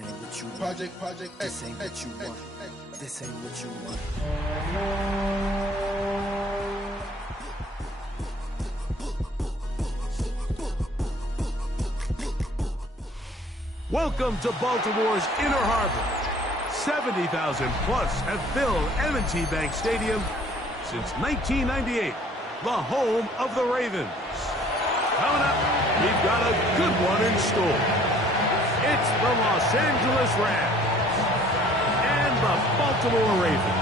This ain't what you want. This ain't what you want. This ain't what you want. Welcome to Baltimore's Inner Harbor. 70,000 plus have filled M&T Bank Stadium since 1998, the home of the Ravens. Coming up, we've got a good one in store. It's the Los Angeles Rams and the Baltimore Ravens.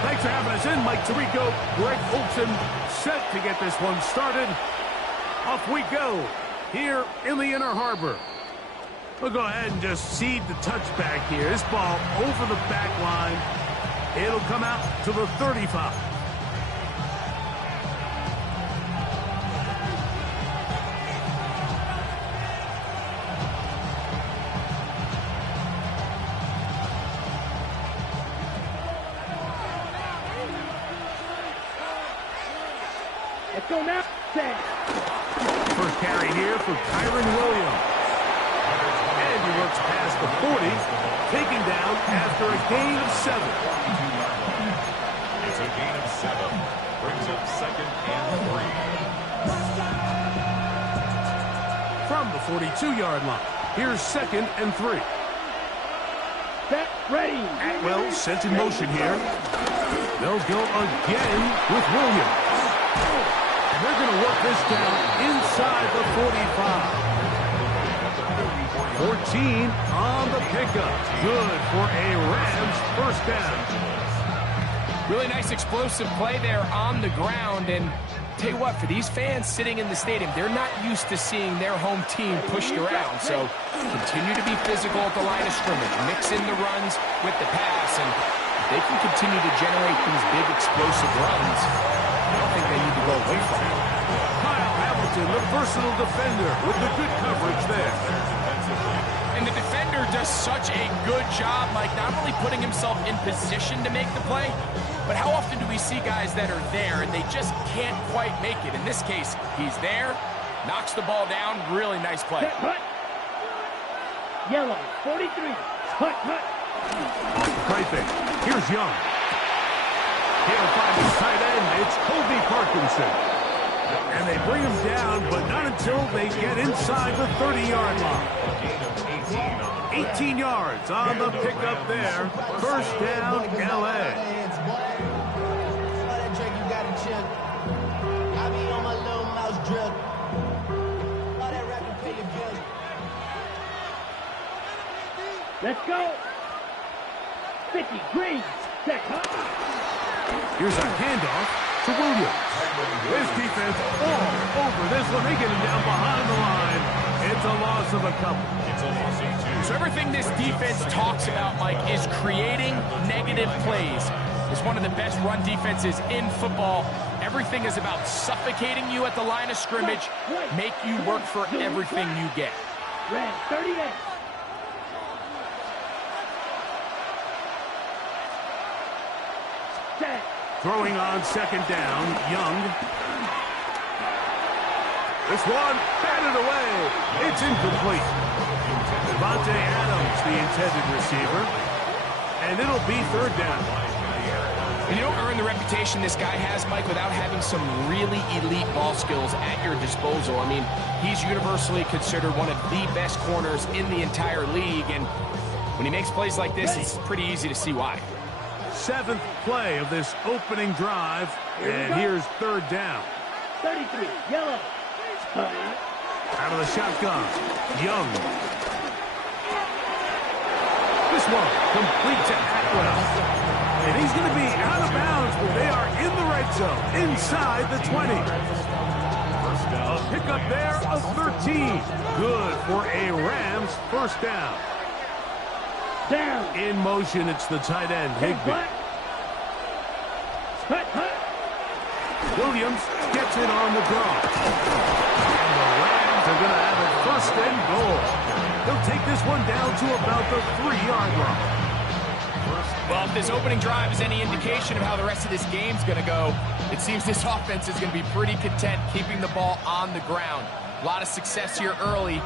Thanks for having us in. Mike Tirico, Greg Olson, set to get this one started. Off we go here in the Inner Harbor. We'll go ahead and just seed the touchback here. This ball over the back line. It'll come out to the 35. Let's go now. First carry here for Kyren Williams. And he works past the 40, taken down after a gain of 7. It's a gain of 7. Brings up 2nd and 3. From the 42-yard line, here's 2nd and 3. Set, ready. Atwell sent in motion here. They'll go again with Williams. And they're going to work this down inside the 45. 14 on the pickup. Good for a Rams first down. Really nice explosive play there on the ground. And tell you what, for these fans sitting in the stadium, they're not used to seeing their home team pushed around. So continue to be physical at the line of scrimmage. Mix in the runs with the pass. And if they can continue to generate these big explosive runs, I don't think they need to go away from it. Kyle Hamilton, the versatile defender, with the good coverage there. And the defender does such a good job, Mike, not only putting himself in position to make the play, but how often do we see guys that are there and they just can't quite make it? In this case, he's there, knocks the ball down, really nice play. Hut. Yellow, 43. Hut. Right there. Here's Young. He'll find his tight end. It's Colby Parkinson. And they bring him down, but not until they get inside the 30-yard line. 18 yards on the pickup there. First down, L.A. Let's go. 50, green. Set, hut. Here's a handoff to Williams. This defense all over this one. They get him down behind the line. It's a loss of a couple. It's a loss of 2. So everything this defense talks about, Mike, is creating negative plays. It's one of the best run defenses in football. Everything is about suffocating you at the line of scrimmage, make you work for everything you get. Red, 38. Set. Throwing on second down, Young. This one batted away. It's incomplete. Devontae Adams, the intended receiver. And it'll be third down. And you don't earn the reputation this guy has, Mike, without having some really elite ball skills at your disposal. I mean, he's universally considered one of the best corners in the entire league. And when he makes plays like this, it's pretty easy to see why. 7th play of this opening drive, and here's third down. 33, yellow. Out of the shotgun, Young. This one complete to Atwell. And he's going to be out of bounds, but they are in the red zone, inside the 20. A pickup there of 13. Good for a Rams first down. Down. In motion, it's the tight end, Higbee. Hut. Williams gets it on the draw. And the Rams are going to have it first and goal. They'll take this one down to about the 3-yard line. Well, if this opening drive is any indication of how the rest of this game's going to go, it seems this offense is going to be pretty content keeping the ball on the ground. A lot of success here early.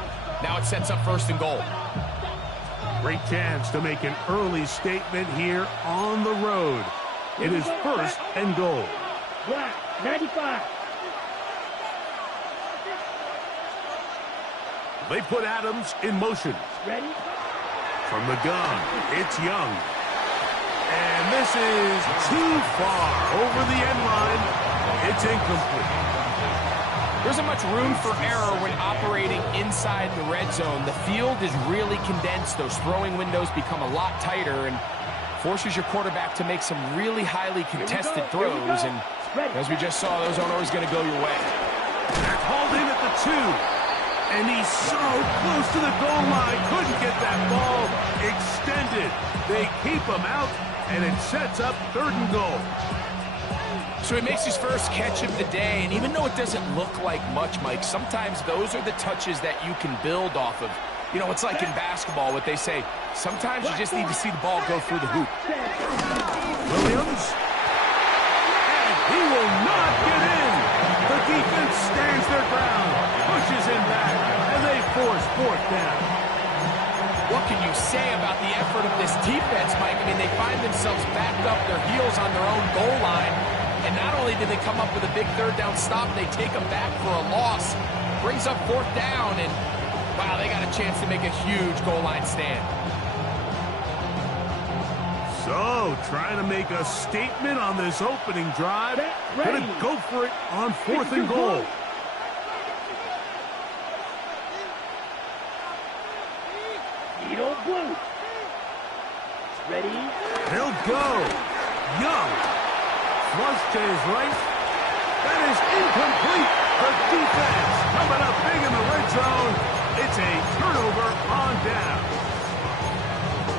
Now it sets up 1st and goal. Great chance to make an early statement here on the road. It is 1st and goal. Black, 95. They put Adams in motion. Ready? From the gun, it's Young. And this is too far over the end line. It's incomplete. There isn't much room for error when operating inside the red zone. The field is really condensed. Those throwing windows become a lot tighter and forces your quarterback to make some really highly contested throws. And as we just saw, those aren't always going to go your way. They're called in at the 2. And he's so close to the goal line. Couldn't get that ball extended. They keep him out, and it sets up 3rd and goal. So he makes his first catch of the day, and even though it doesn't look like much, Mike, sometimes those are the touches that you can build off of. You know, it's like in basketball, what they say, sometimes you just need to see the ball go through the hoop. Williams, and he will not get in. The defense stands their ground, pushes him back, and they force 4th down. What can you say about the effort of this defense, Mike? I mean, they find themselves backed up their heels on their own goal line. And not only did they come up with a big 3rd down stop, they take them back for a loss. Brings up 4th down, and wow, they got a chance to make a huge goal line stand. So, trying to make a statement on this opening drive. Gonna go for it on 4th and goal. Edo Blue. Ready? He'll go. Young. Flush to his right. That is incomplete. The defense coming up big in the red zone. It's a turnover on down.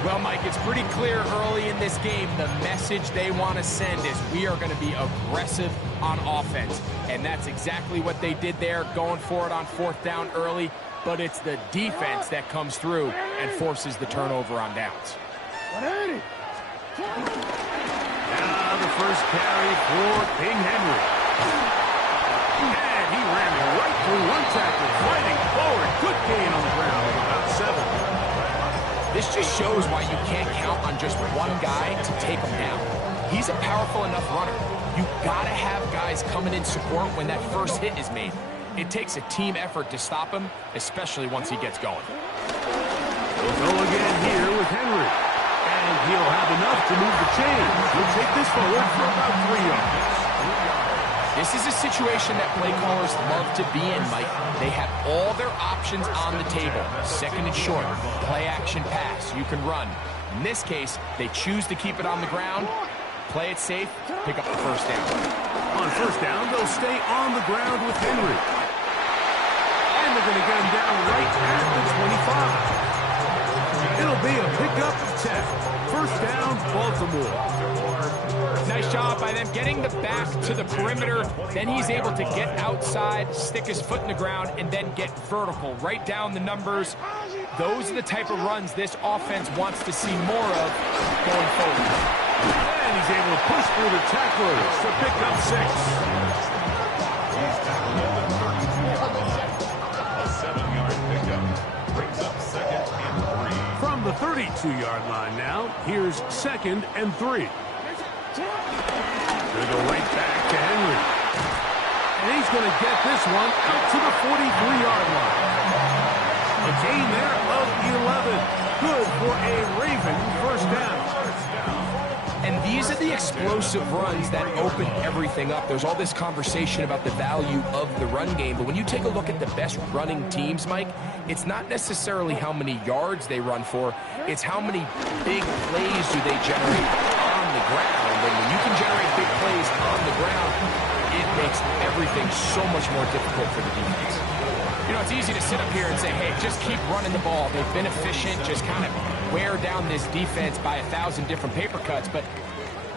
Well, Mike, it's pretty clear early in this game the message they want to send is we are going to be aggressive on offense. And that's exactly what they did there, going for it on 4th down early. But it's the defense that comes through and forces the turnover on downs. Now the first carry for King Henry. And he ran right through one tackle, fighting forward. Good gain on the ground of about 7. This just shows why you can't count on just one guy to take him down. He's a powerful enough runner. You gotta have guys coming in support when that first hit is made. It takes a team effort to stop him, especially once he gets going. He'll go again here with Henry. And he'll have enough to move the chains. He'll take this forward for about 3 yards. This is a situation that play callers love to be in, Mike. They have all their options on the table. 2nd and short, play action pass, you can run. In this case, they choose to keep it on the ground, play it safe, pick up the 1st down. On 1st down, they'll stay on the ground with Henry. And they're going to get him down right at the 25. It'll be a pickup of 10. 1st down, Baltimore. Nice job by them getting the back to the perimeter. Then he's able to get outside, stick his foot in the ground, and then get vertical. Right down the numbers. Those are the type of runs this offense wants to see more of going forward. And he's able to push through the tacklers to pick up 6. A 7-yard pickup brings up 2nd and 3. From the 32-yard line now, here's 2nd and 3. Gonna go right back to Henry. And he's gonna get this one out to the 43-yard line. A gain there of 11. Good for a Raven 1st down. And these are the explosive runs that open everything up. There's all this conversation about the value of the run game, but when you take a look at the best running teams, Mike, it's not necessarily how many yards they run for, it's how many big plays do they generate on the ground. And when you can generate big plays on the ground, it makes everything so much more difficult for the defense. You know, it's easy to sit up here and say, hey, just keep running the ball. They've been efficient, just kind of wear down this defense by 1,000 different paper cuts. But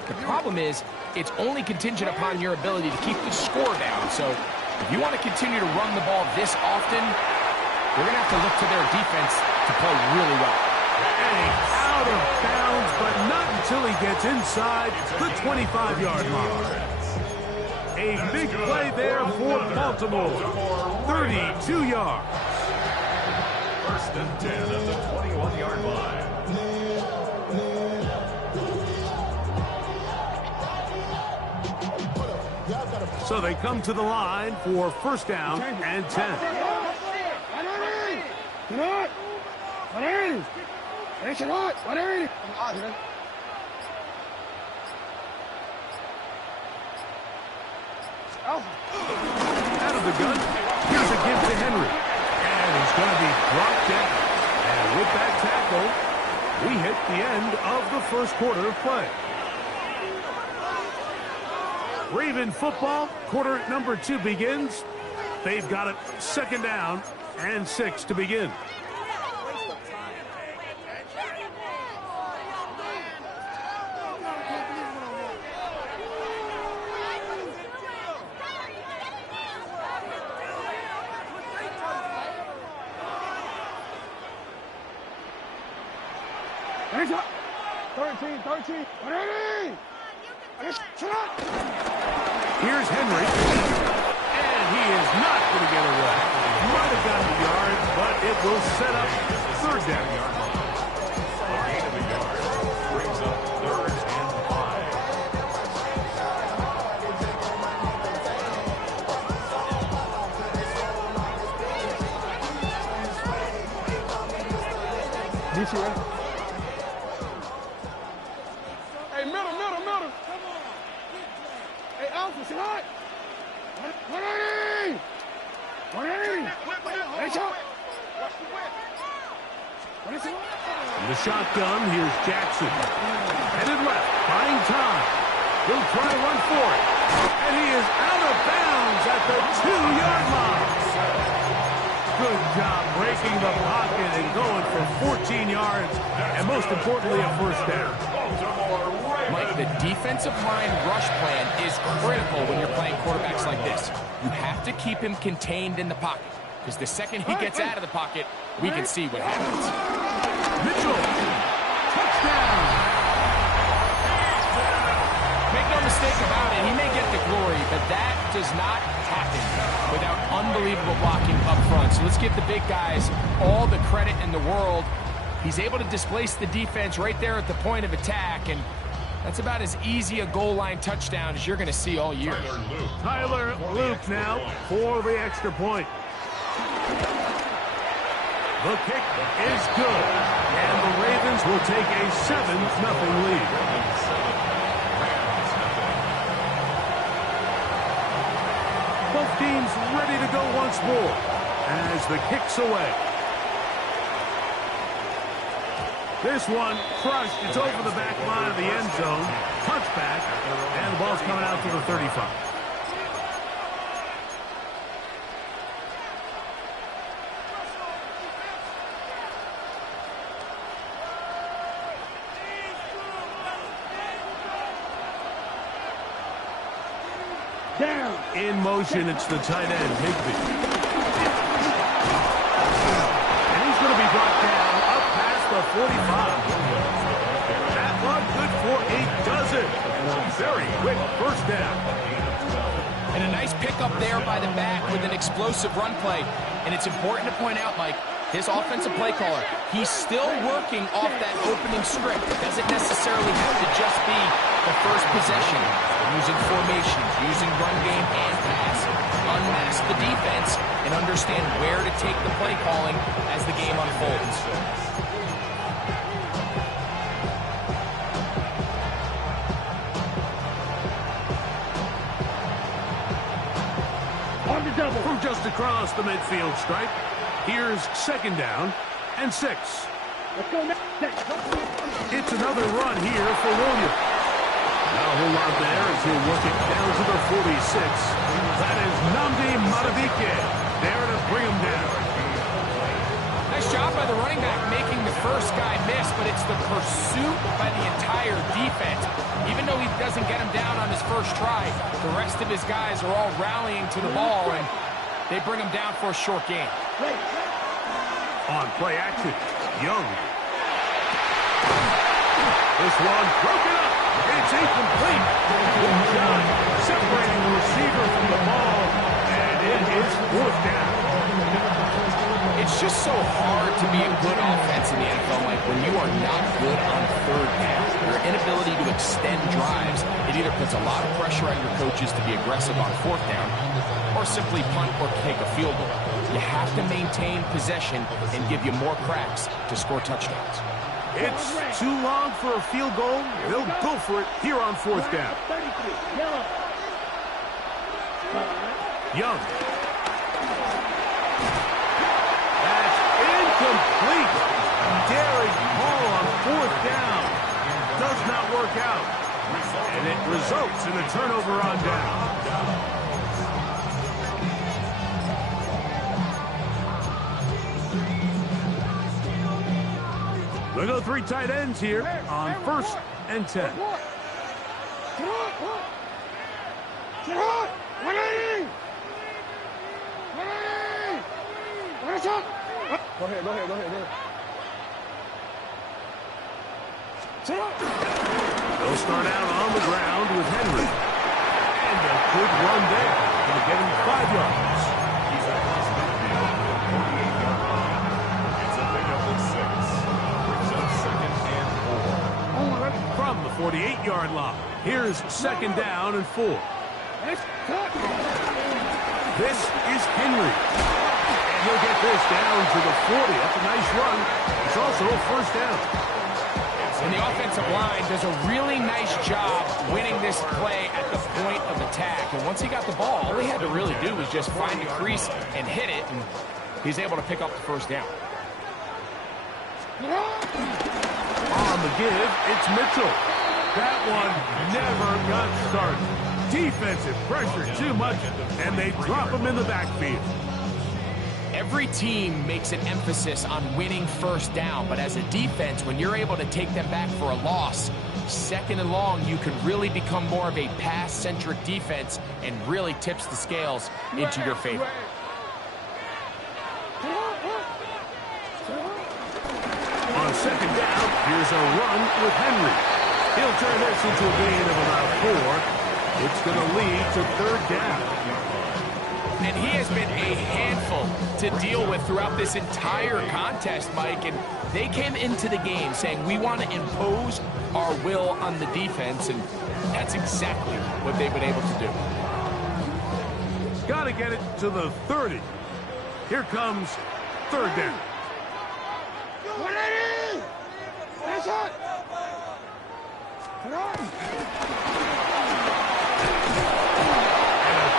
the problem is, it's only contingent upon your ability to keep the score down. So if you want to continue to run the ball this often, you're going to have to look to their defense to play really well. And out of bounds, but not until he gets inside the 25-yard line. A big play there for Baltimore. 32 yards. First and 10 at the 21-yard line. So they come to the line for first down and 10. Out of the gun, here's a give to Henry. And he's going to be brought down. And with that tackle, we hit the end of the first quarter of play. Raven football, quarter number 2 begins. They've got it second down and 6 to begin. Here's Henry, and he is not going to get away. Might have gotten the yard, but it will set up third down. A gain of a yard brings up 3rd and 5. This way. Hey, middle. Come on. Hey, Alpha, say hi. 180. 180. Hey, shot. The shotgun, here's Jackson. Headed left, buying time. He'll try to run for it. And he is out of bounds at the 2-yard line. Good job breaking the pocket and going for 14 yards. And most importantly, a first down. Mike, the defensive line rush plan is critical when you're playing quarterbacks like this. You have to keep him contained in the pocket, because the second he gets out of the pocket, we can see what happens. Mitchell, touchdown. Make no mistake about it, he may get the glory, but that does not happen without unbelievable blocking up front. So let's give the big guys all the credit in the world. He's able to displace the defense right there at the point of attack, and that's about as easy a goal line touchdown as you're going to see all year. Tyler Luke now for the extra point. The kick is good, and the Ravens will take a 7-0 lead. Both teams ready to go once more as the kick's away. This one crushed. It's over the back line of the end zone. Touchback, and the ball's coming out to the 35. Down. In motion, it's the tight end, Higbee. And he's going to be brought down up past the 45. That run good for a dozen. Very quick first down. And a nice pickup there by the back with an explosive run play. And it's important to point out, Mike, his offensive play caller, he's still working off that opening script. It doesn't necessarily have to just be the first possession. Using formations, using run game and pass. Unmask the defense and understand where to take the play calling as the game unfolds. On the double. From just across the midfield stripe, here's second down and 6. Let's go next. It's another run here for Williams. Not a whole lot there as he'll work it down to the 46. That is Nnamdi Madubuike there to bring him down. Nice job by the running back making the first guy miss, but it's the pursuit by the entire defense. Even though he doesn't get him down on his first try, the rest of his guys are all rallying to the ball, and they bring him down for a short gain. On play action, Young. This one broken up. It's incomplete. Good job separating the receiver from the ball, and it is fourth down. It's just so hard to be a good offense in the NFL, Mike, when you are not good on third down. Your inability to extend drives, it either puts a lot of pressure on your coaches to be aggressive on fourth down or simply punt or take a field goal. You have to maintain possession and give you more cracks to score touchdowns. It's too long for a field goal. They'll go for it here on fourth down. 33, yellow. Young. That's incomplete. Derek Hall on fourth down. Does not work out. And it results in a turnover on down. They go three tight ends here on 1st and 10. Go ahead. They'll start out on the ground with Henry. And a good run there. Going to get him 5 yards. He's across the field for a 48-yard run. It's a pickup of 6. Brings up 2nd and 4. From the 48-yard line, here's 2nd down and 4. This is Henry. And he'll get this down to the 40. That's a nice run. It's also a first down. And the offensive line does a really nice job winning this play at the point of attack. And once he got the ball, all he had to really do was just find the crease and hit it, and he's able to pick up the first down. On the give, it's Mitchell. That one never got started. Defensive pressure too much, and they drop him in the backfield. Every team makes an emphasis on winning first down, but as a defense, when you're able to take them back for a loss, 2nd and long, you can really become more of a pass-centric defense and really tips the scales into your favor. On 2nd down, here's a run with Henry. He'll turn this into a gain of about 4. It's going to lead to 3rd down. And he has been a handful to deal with throughout this entire contest, Mike. And they came into the game saying, we want to impose our will on the defense. And that's exactly what they've been able to do. Got to get it to the 30. Here comes 3rd down. That's it.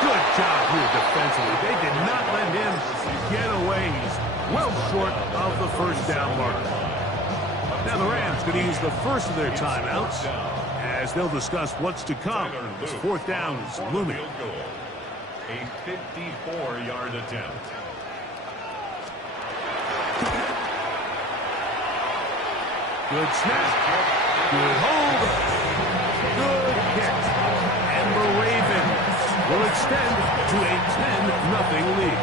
Good job here defensively. They did not let him get away. He's well short of the first down mark. Now the Rams going to use the first of their timeouts as they'll discuss what's to come. This 4th down is looming. A 54-yard attempt. Good snap. Good hold. Good catch. And the Ravens will extend to a 10-0 lead.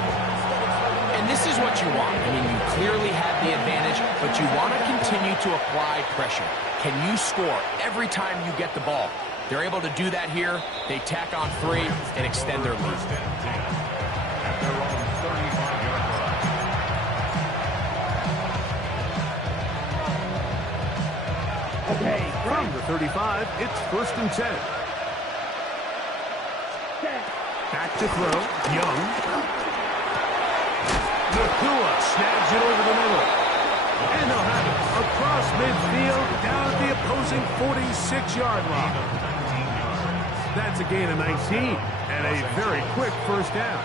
And this is what you want. I mean, you clearly have the advantage, but you want to continue to apply pressure. Can you score every time you get the ball? They're able to do that here. They tack on 3 and extend their lead. First and 10 at their own 35-yard line. Okay, From the 35, it's 1st and 10. Back to throw. Young. Nakua snags it over the middle. And they'll have it across midfield down at the opposing 46-yard line. That's a gain of 19 and a very quick first down.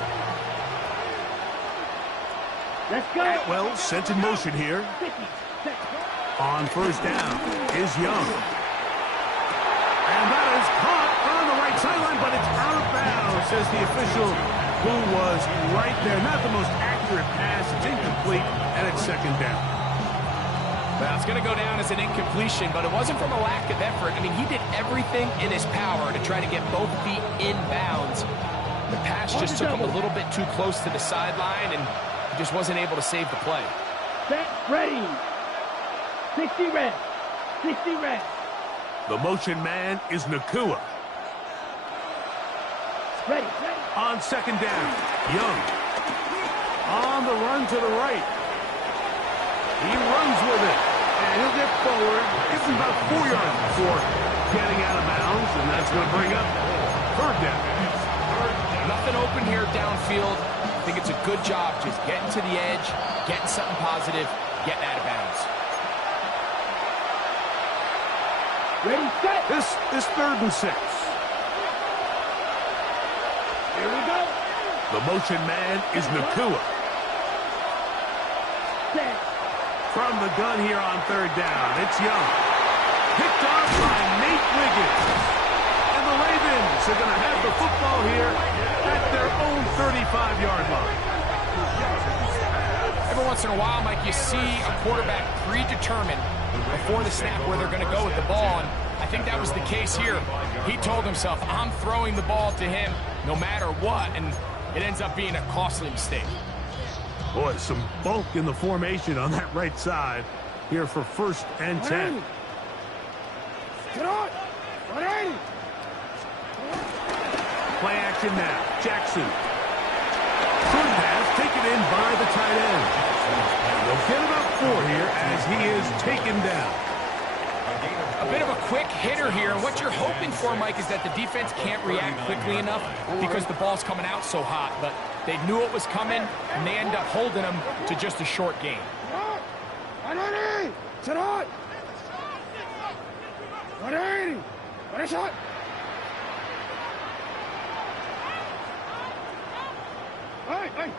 let's go. Atwell sent in motion here. On first down is Young. And that is caught on the right sideline, but it's out of bounds, says the official, who was right there. Not the most accurate pass. It's incomplete, and it's 2nd down. Well, it's going to go down as an incompletion, but it wasn't from a lack of effort. I mean, he did everything in his power to try to get both feet in bounds. The pass just took him a little bit too close to the sideline, and he just wasn't able to save the play. Set, ready. 60 red. 60 red. The motion man is Nacua. Ready. On second down, Young. On the run to the right. He runs with it. And he'll get forward. Gets him about 4 yards before getting out of bounds. And that's going to bring up third down. Nothing open here downfield. I think it's a good job just getting to the edge, getting something positive, getting out of bounds. Ready, set. This is 3rd and 6. Here we go. The motion man is Nacua. Set. From the gun here on 3rd down, it's Young. Picked off by Nate Wiggins. And the Ravens are going to have the football here at their own 35-yard line. Every once in a while, Mike, you see a quarterback predetermined before the snap where they're going to go with the ball, and I think that was the case here. He told himself, I'm throwing the ball to him no matter what, and it ends up being a costly mistake. Boy, some bulk in the formation on that right side here for 1st and 10. Get on. 180. Play action now. Jackson. Good pass taken in by the tight end. They'll get about 4 here as he is taken down. A bit of a quick hitter here, and what you're hoping for, Mike, is that the defense can't react quickly enough because the ball's coming out so hot, but they knew it was coming, and they end up holding them to just a short gain. 180. Sit on. 180. What a shot. Hey.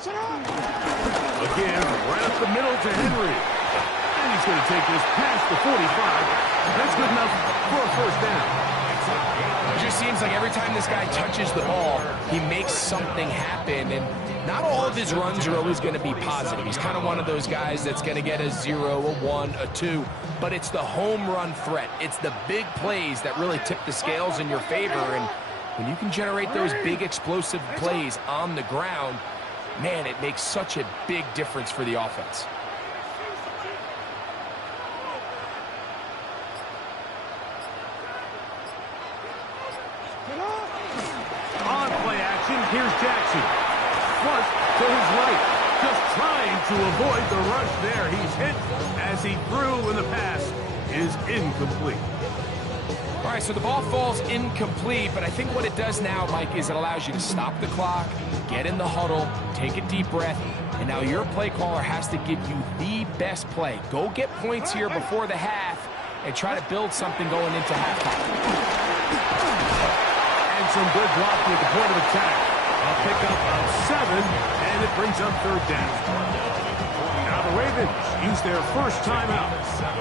Sit on. Again, right up the middle to Henry. And he's going to take this past the 45. That's good enough for a 1st down. It just seems like every time this guy touches the ball, he makes something happen, and not all of his runs are always going to be positive. He's kind of one of those guys that's going to get a 0, a 1, a 2, but it's the home run threat. It's the big plays that really tip the scales in your favor, and when you can generate those big explosive plays on the ground, man, it makes such a big difference for the offense. On play action, here's Jackson. Flush to his right. Just trying to avoid the rush there. He's hit as he threw when the pass is incomplete. All right, so the ball falls incomplete, but I think what it does now, Mike, is it allows you to stop the clock, get in the huddle, take a deep breath, and now your play caller has to give you the best play. Go get points here before the half and try to build something going into halftime. And some good blocking at the point of attack. A pickup of 7, and it brings up 3rd down. Now the Ravens use their first timeout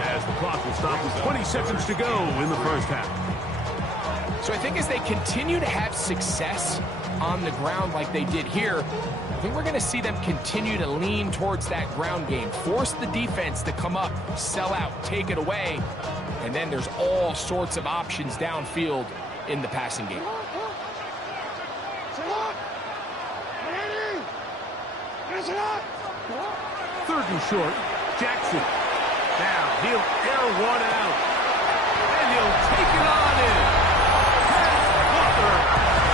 as the clock will stop with 20 seconds to go in the 1st half. So I think as they continue to have success on the ground like they did here, I think we're going to see them continue to lean towards that ground game, force the defense to come up, sell out, take it away, and then there's all sorts of options downfield in the passing game. 3rd and short, Jackson. Now he'll air one out, and he'll take it on in. Walker,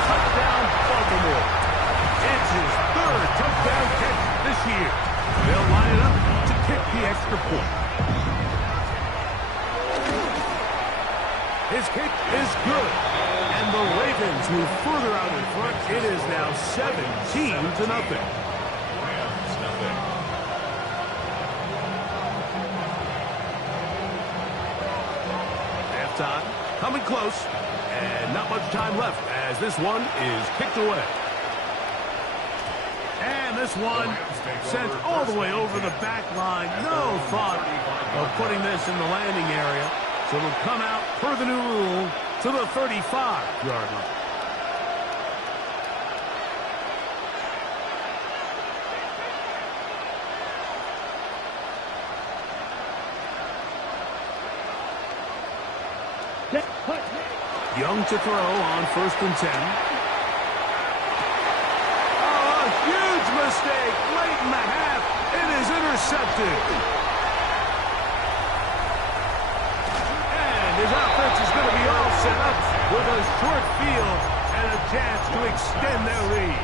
touchdown Baltimore. It's his 3rd touchdown catch this year. They'll line it up to kick the extra point. His kick is good, and the Ravens move further out in front. It is now 17-0. Time coming close, and not much time left as this one is kicked away. And this one sent all the way over the back line. No thought of putting this in the landing area. So it'll come out per the new rule to the 35-yard line. Young to throw on 1st and 10. intercepted. And his offense is going to be all set up with a short field and a chance to extend their lead.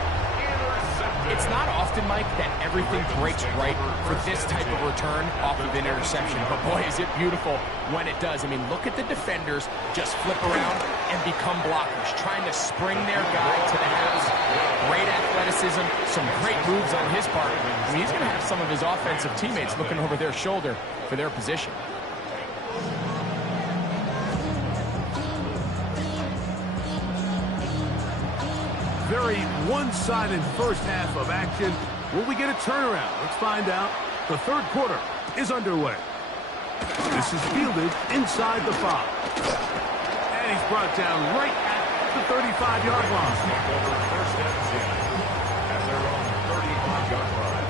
It's not often, Mike, that everything breaks right for this type of return off of an interception. But boy, is it beautiful when it does. I mean, look at the defenders just flip around and become blockers, trying to spring their guy to the house. Great athleticism, some great moves on his part. I mean, he's going to have some of his offensive teammates looking over their shoulder for their position. Very one-sided first half of action. Will we get a turnaround? Let's find out. The third quarter is underway. This is fielded inside the 5. And he's brought down right at the 35-yard line. First and 10 at their own 35-yard line.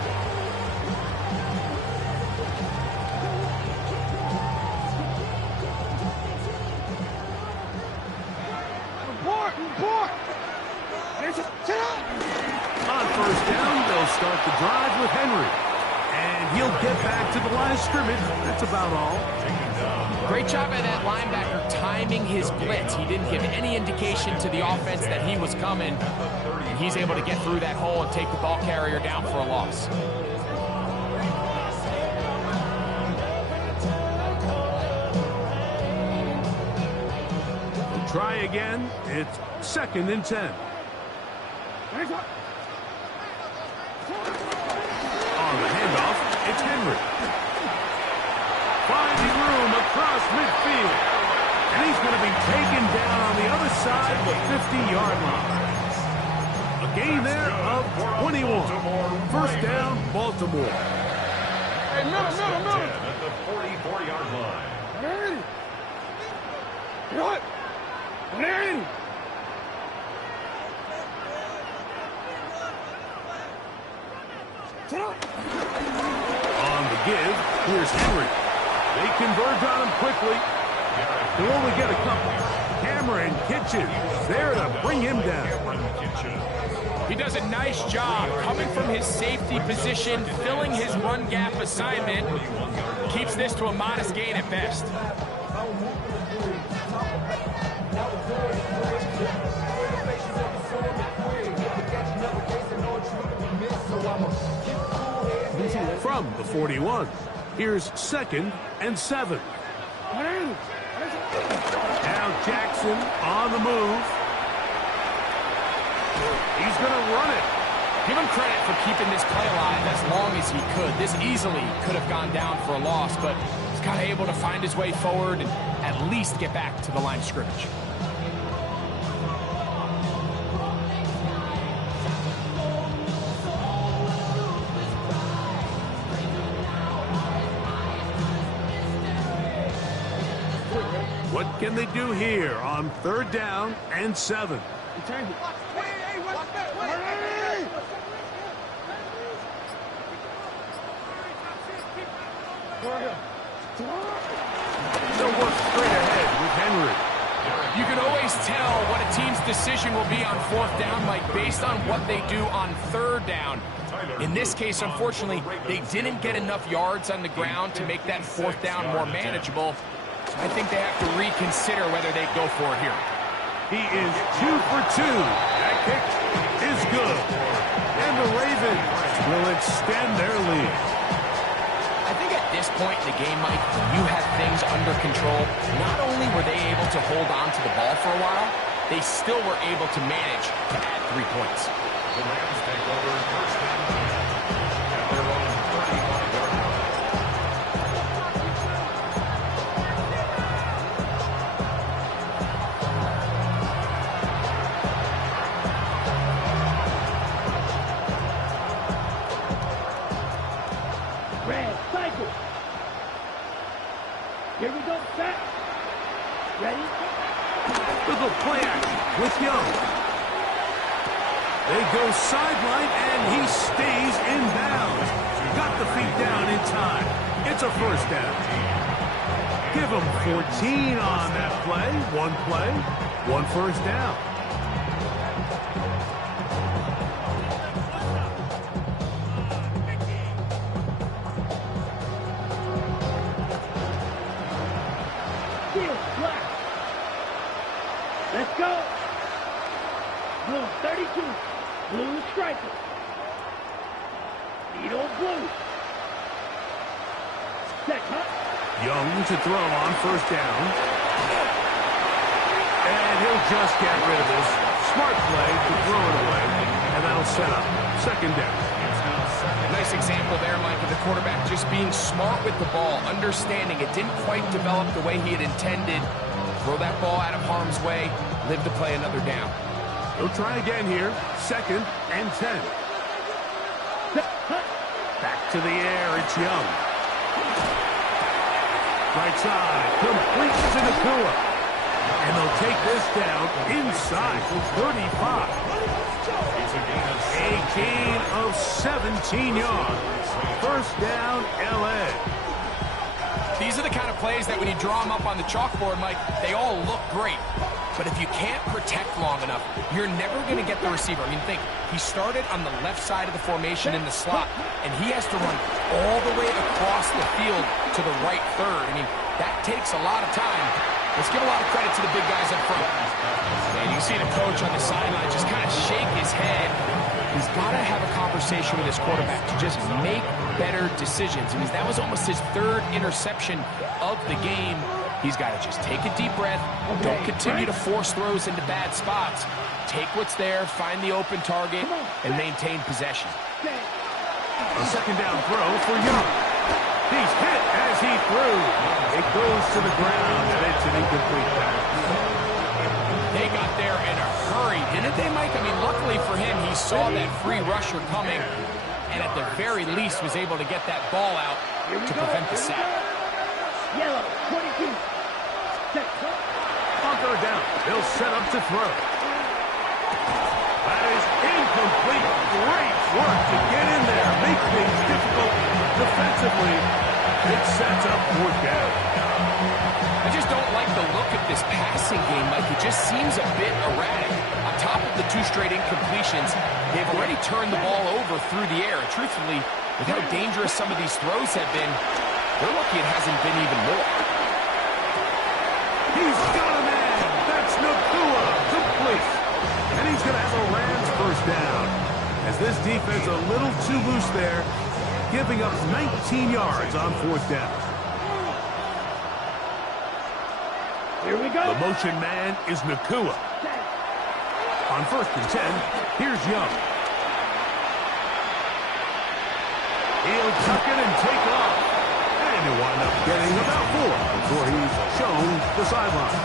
Report! On first down, they'll start the drive with Henry. And he'll get back to the line of scrimmage. That's about all. Great job by that linebacker timing his blitz. He didn't give any indication to the offense that he was coming. And he's able to get through that hole and take the ball carrier down for a loss. We'll try again. It's 2nd and 10. On the handoff, it's Henry. Finding room across midfield. And he's going to be taken down on the other side of the 50-yard line. A gain there of 21. First down, Baltimore. Hey, middle. At the 44-yard line. What? Larry! On the give, here's Henry. They converge on him quickly. They'll only get a couple. Cameron Kitchens there to bring him down. He does a nice job coming from his safety position, filling his run gap assignment. Keeps this to a modest gain at best. From the 41, here's 2nd and 7. Now Jackson on the move. He's going to run it. Give him credit for keeping this play alive as long as he could. This easily could have gone down for a loss, but he's kind of able to find his way forward and at least get back to the line of scrimmage. What can they do here on 3rd down and 7? They'll work straight ahead with Henry. You can always tell what a team's decision will be on 4th down, Mike, based on what they do on 3rd down. In this case, unfortunately, they didn't get enough yards on the ground to make that 4th down more manageable. So I think they have to reconsider whether they go for it here. He is 2 for 2. That kick is good. And the Ravens will extend their lead. I think at this point in the game, Mike, when you have things under control, not only were they able to hold on to the ball for a while, they still were able to manage to add 3 points. The Rams take over first and 10 at their own 35-yard line. Red cycle. Here we go, set. Ready? Little play action with Young. They go sideline, and he stays in bounds. Got the feet down in time. It's a first down. Give him 14 on that play. One first down. You don't blow. Set, huh? Young to throw on first down. And he'll just get rid of this. Smart play to throw it away. And that'll set up second down. Nice example there, Mike, of the quarterback just being smart with the ball, understanding it didn't quite develop the way he had intended. Throw that ball out of harm's way, live to play another down. He'll try again here. Second and 10. Back to the air, it's Young. Right side, complete to Nacua. And they'll take this down inside 35. A gain of 17 yards. First down, L.A. These are the kind of plays that when you draw them up on the chalkboard, Mike, they all look great. But if you can't protect long enough, you're never going to get the receiver. I mean, think, he started on the left side of the formation in the slot, and he has to run all the way across the field to the right third. I mean, that takes a lot of time. Let's give a lot of credit to the big guys up front. And you can see the coach on the sideline just kind of shake his head. He's got to have a conversation with his quarterback to just make better decisions. I mean, that was almost his third interception of the game. He's got to just take a deep breath. Don't continue to force throws into bad spots. Take what's there, find the open target, and maintain possession. A second down throw for Young. He's hit as he threw. It goes to the ground, and it's an incomplete pass. They got there in a hurry, didn't they, Mike? I mean, luckily for him, he saw that free rusher coming, and at the very least was able to get that ball out to prevent the sack. Yellow, 22. Set, On third down, they'll set up to throw. That is incomplete. Great work to get in there, make things difficult defensively. It sets up fourth down. I just don't like the look of this passing game, Mike. It just seems a bit erratic. On top of the two straight incompletions, they've already turned the ball over through the air. And truthfully, with how dangerous some of these throws have been, they're lucky it hasn't been even more. He's got a man. That's Nacua. Complete. And he's going to have a Rams first down. As this defense a little too loose there, giving up 19 yards on fourth down. here we go. The motion man is Nacua. On first and 10, here's Young. He'll tuck it and take off. And he'll wind up getting about 4 before he's shown the sideline.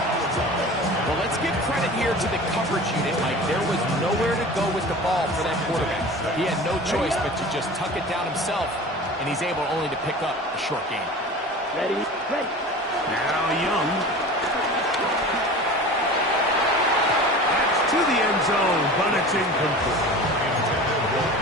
Well, let's give credit here to the coverage unit, Mike. There was nowhere to go with the ball for that quarterback. He had no choice but to just tuck it down himself, and he's able only to pick up a short gain. Ready, ready. Now Young. That's to the end zone, but it's incomplete.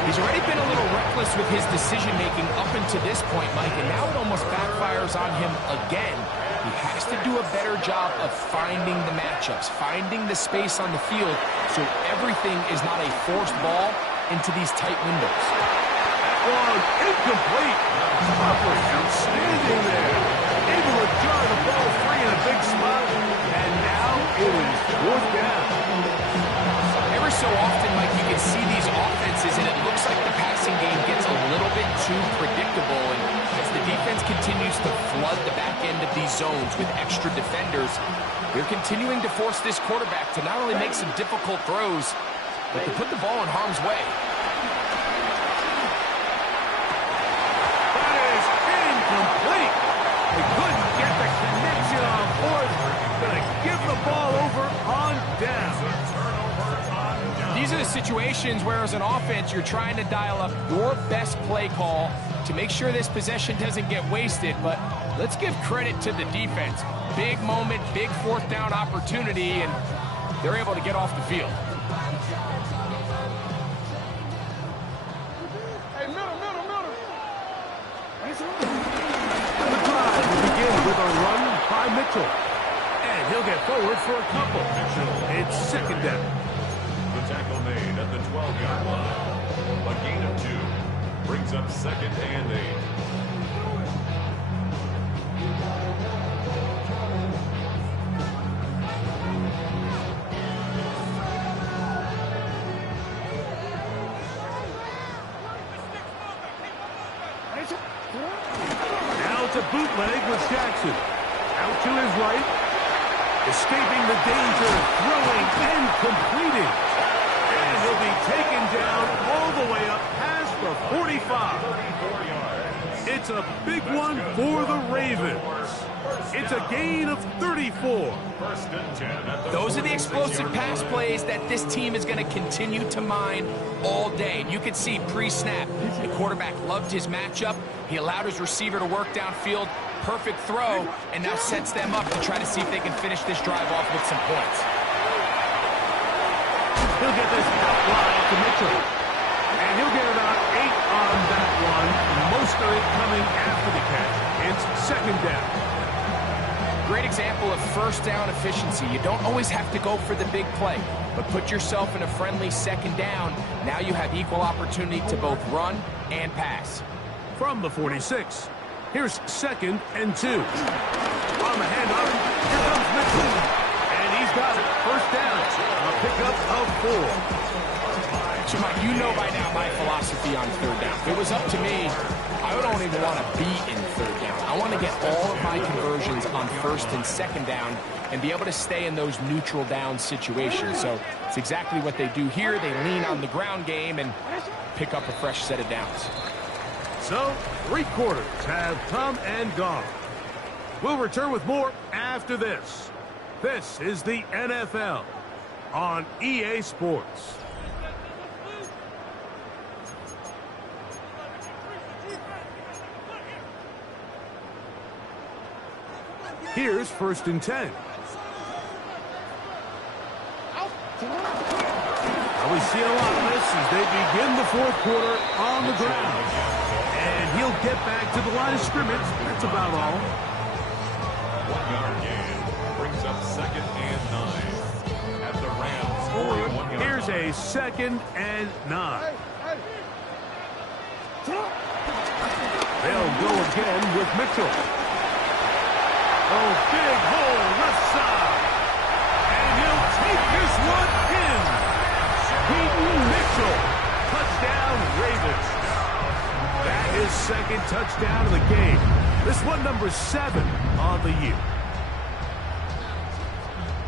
He's already been a little reckless with his decision-making up until this point, Mike, and now it almost backfires on him again. He has to do a better job of finding the matchups, finding the space on the field, so everything is not a forced ball into these tight windows. One incomplete. Coverage outstanding there. Able to jar the ball free in a big spot, and now it is fourth down. Ever so often, Mike, you can see these offenses, and it looks like the passing game gets a little bit too predictable. And as the defense continues to flood the back end of these zones with extra defenders, they're continuing to force this quarterback to not only make some difficult throws, but to put the ball in harm's way. That is incomplete. They couldn't get the connection on fourth. Gonna give the ball over on down. These are the situations where, as an offense, you're trying to dial up your best play call to make sure this possession doesn't get wasted. But let's give credit to the defense. Big moment, big fourth down opportunity, and they're able to get off the field. Hey, middle. The drive will begin with a run by Mitchell. And he'll get forward for a couple. It's second down. The tackle made at the 12-yard line. A gain of 2 brings up second and 8. Now it's a bootleg with Jackson. Out to his right. Escaping the danger, throwing and completing. And he'll be taken down all the way up past the 45. It's a big one for the Ravens. It's a gain of 34. Those are the explosive pass plays that this team is going to continue to mine all day. And you could see pre-snap, the quarterback loved his matchup. He allowed his receiver to work downfield. Perfect throw, and now sets them up to try to see if they can finish this drive off with some points. He'll get this outline to Mitchell. And he'll get about 8 on that one. Most of it coming after the catch. It's second down. Great example of first down efficiency. You don't always have to go for the big play, but put yourself in a friendly second down. Now you have equal opportunity to both run and pass. From the 46, here's 2nd and 2. On the handoff, here comes Mitchell. And he's got it. First down. A pickup of 4. So, Mike, you know by now my philosophy on third down. If it was up to me, I don't even want to be in third down. I want to get all of my conversions on first and second down and be able to stay in those neutral down situations. So it's exactly what they do here. They lean on the ground game and pick up a fresh set of downs. So, 3 quarters have come and gone. We'll return with more after this. This is the NFL on EA Sports. Here's 1st and 10. We see a lot of this as they begin the 4th quarter on the ground. And he'll get back to the line of scrimmage. That's about all. 1-yard gain brings up 2nd and 9. At the Rams, 41 yards. Here's a 2nd and 9. They'll go again with Mitchell. Oh, big hole left side. And he'll take this one in. Peyton Mitchell. Touchdown, Ravens. That is 2nd touchdown of the game. This one number 7 on the year.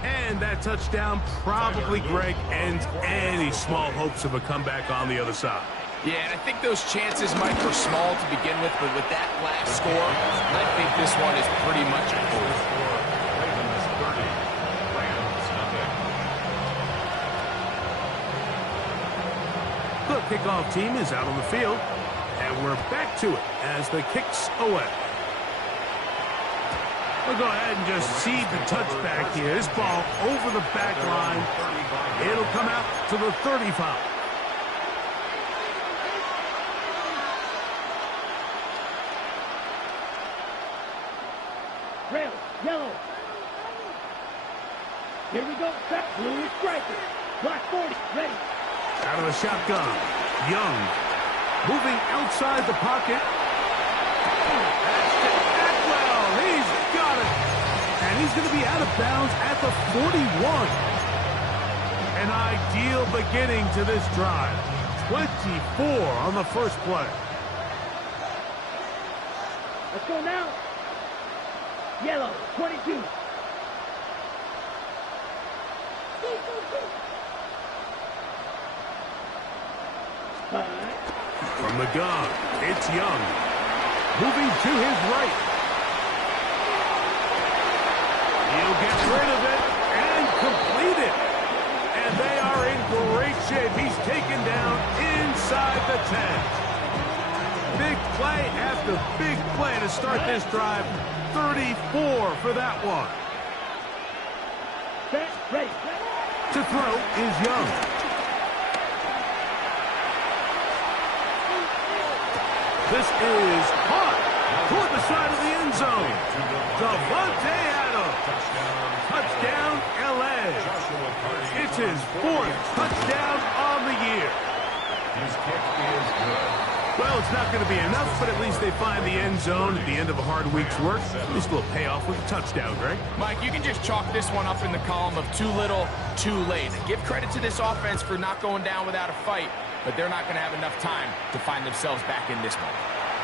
And that touchdown probably, Greg, ends any small hopes of a comeback on the other side. Yeah, and I think those chances, Mike, were small to begin with, but with that last score, I think this one is pretty much over. Ravens 30, Rams nothing. The kickoff team is out on the field, and we're back to it as the kick's away. We'll go ahead and just seed the touchback here. This ball over the back line. It'll come out to the 35. Red, yellow. Here we go. Blue is striker. Black 40. Ready. Out of the shotgun. Young. Moving outside the pocket. That's to Atwell. He's got it. And he's going to be out of bounds at the 41. An ideal beginning to this drive. 24 on the first play. Let's go now. Yellow, 22. From the gun, it's Young. Moving to his right. He'll get rid of it and complete it. And they are in great shape. He's taken down inside the 10. Big play after big play to start this drive. 34 for that one. Set, ready. To throw is Young. This is caught toward the side of the end zone. Davante Adams. Touchdown, L.A. It's his 4th touchdown on the year. His kick is good. Well, it's not going to be enough, but at least they find the end zone at the end of a hard week's work. At least a little payoff with a touchdown, Greg. Mike, you can just chalk this one up in the column of too little, too late. Give credit to this offense for not going down without a fight, but they're not going to have enough time to find themselves back in this one.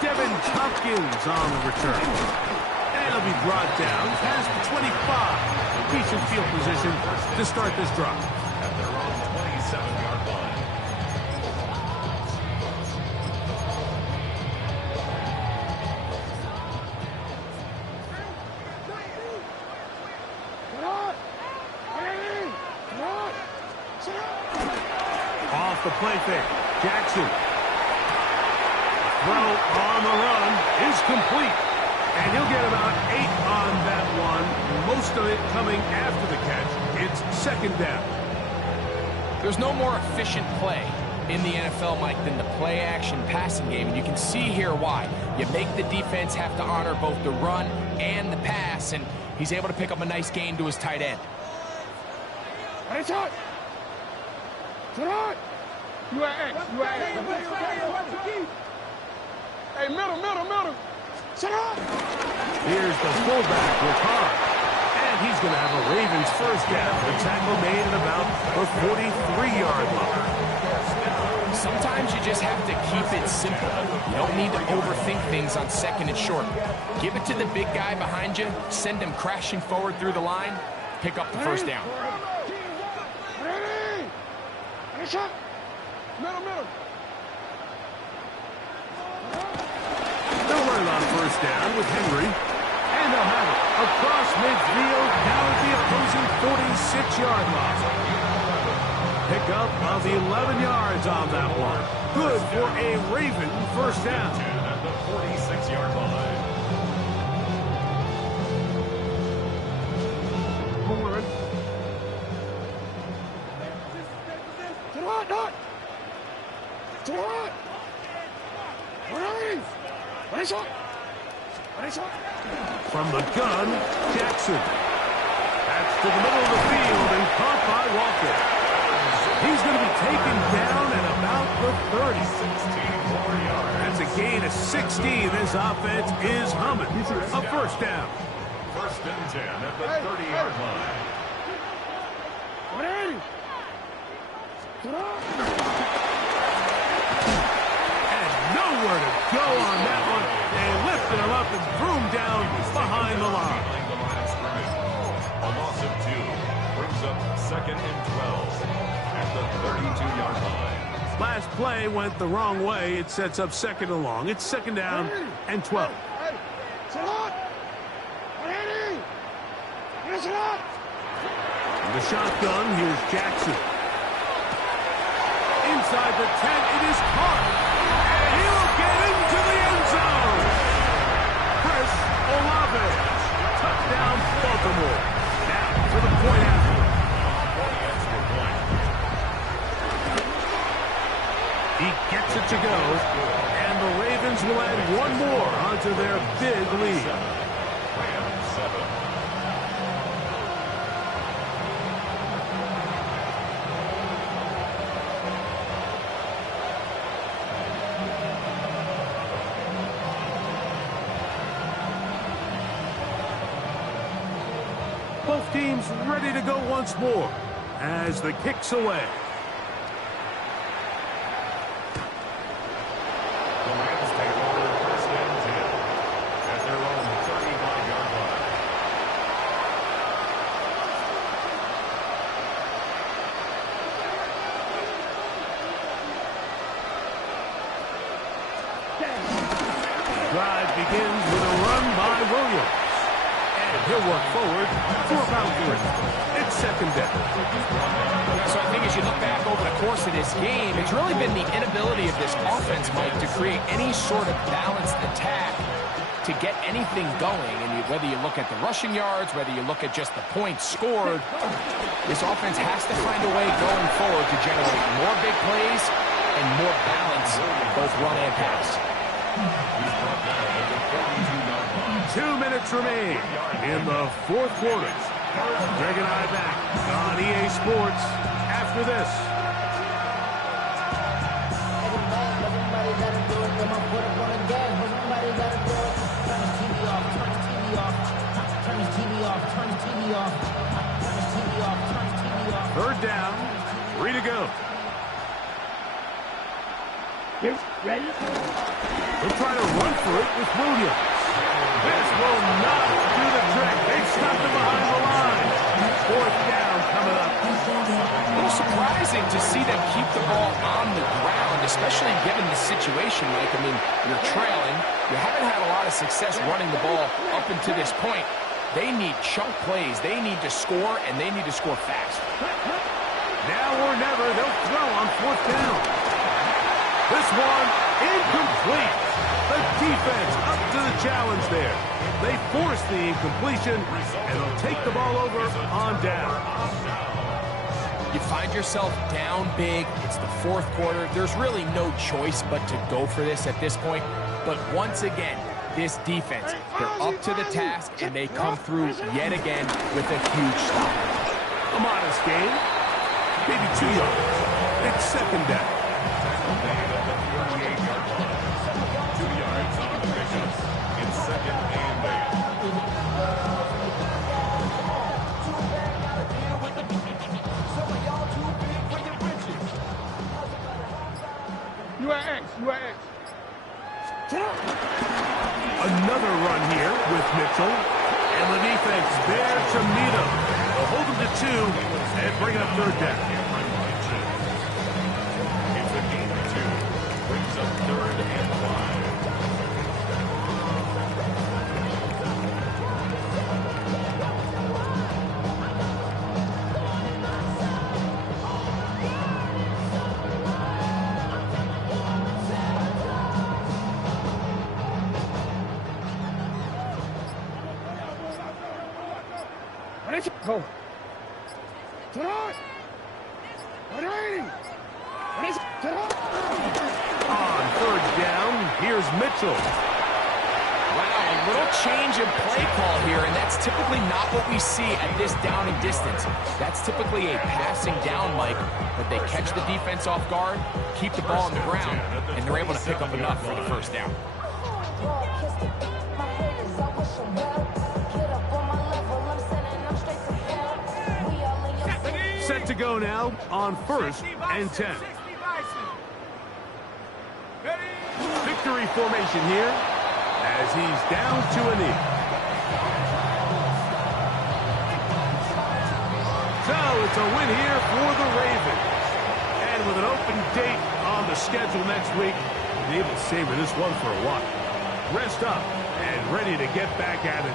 Devin Tompkins on the return. And he'll be brought down past the 25. Decent field position to start this drive. At their own 27-yard line. Off the play fake. Jackson. Throw on the run is complete. And he'll get about 8 on that one. Most of it coming after the catch. It's second down. There's no more efficient play in the NFL, Mike, than the play-action passing game. And you can see here why. You make the defense have to honor both the run and the pass, and he's able to pick up a nice gain to his tight end. Hey, middle. Shut up. Here's the fullback with Hart. And he's going to have a Ravens first down. The tackle made at about the 43-yard line. Sometimes you just have to keep it simple. You don't need to overthink things on second and short. Give it to the big guy behind you, send him crashing forward through the line, pick up the first down. Ready. Middle. They'll run it on first down with Henry. And they'll have it across midfield down at the opposing 46-yard line. Pickup of 11 yards on that one. Good for a Raven first down. At the 46-yard line. From the gun, Jackson. That's to the middle of the field and caught by Walker. He's going to be taken down at about the 30. 64 yards. That's a gain of 16. This offense is humming. A first down. First and 10 at the 30-yard line. And nowhere to go on that one. They lifted him up and threw him down behind the line. Behind the line of scrimmage. A loss of 2 brings up second and 12 at the 32-yard line. Last play went the wrong way. It sets up second and long. It's second down and 12. The shotgun, here's Jackson. Inside the 10, it is caught. And he'll get into the end zone. Chris Olave. Touchdown, Baltimore. Now for the point after. He gets it to go. And the Ravens will add one more onto their big lead. Rams 7. Both teams ready to go once more as the kick's away. The Rams take over first and 10 at their own 35-yard line. Drive begins with a run by Williams. And he'll work forward for about 3. It's second down. So I think as you look back over the course of this game, it's really been the inability of this offense, Mike, to create any sort of balanced attack to get anything going. And whether you look at the rushing yards, whether you look at just the points scored, this offense has to find a way going forward to generate more big plays and more balance, both run and pass. 2 minutes remain in the fourth quarter. Greg and I back on EA Sports after this. Everybody got to do it. Come on, put up on the gas. Everybody got to do it. Turn his TV off. Turn his TV off. Turn his TV off. Turn his TV off. Turn his TV off. Turn his TV off. Third down. 3 to go. Get ready. They'll try to run for it with Williams. This will not do the trick. They've stopped him behind the line. Fourth down coming up. A little surprising to see them keep the ball on the ground, especially given the situation, Mike. I mean, you're trailing. You haven't had a lot of success running the ball up until this point. They need chunk plays. They need to score, and they need to score fast. Now or never, they'll throw on fourth down. This one, incomplete. The defense up to the challenge there. They force the incompletion, and they'll take the ball over on down. You find yourself down big. It's the fourth quarter. There's really no choice but to go for this at this point. But once again, this defense, they're up to the task, and they come through yet again with a huge stop. A modest gain. Maybe 2 yards. It's second down. You at X. You at X. Another run here with Mitchell. And the defense there to meet him. They'll hold him to 2 and bring up third down. It's a gain of 2. Brings up third and 5. Go. Tonight. On third down, here's Mitchell. Wow, a little change in play call here, and that's typically not what we see at this down and distance. That's typically a passing down, Mike, but they catch the defense off guard, keep the ball on the ground, and they're able to pick up enough for the first down. Set to go now on first and 10. Victory formation here as he's down to a knee. So it's a win here for the Ravens. And with an open date on the schedule next week, they'll be able to savor this one for a while. Rest up and ready to get back at it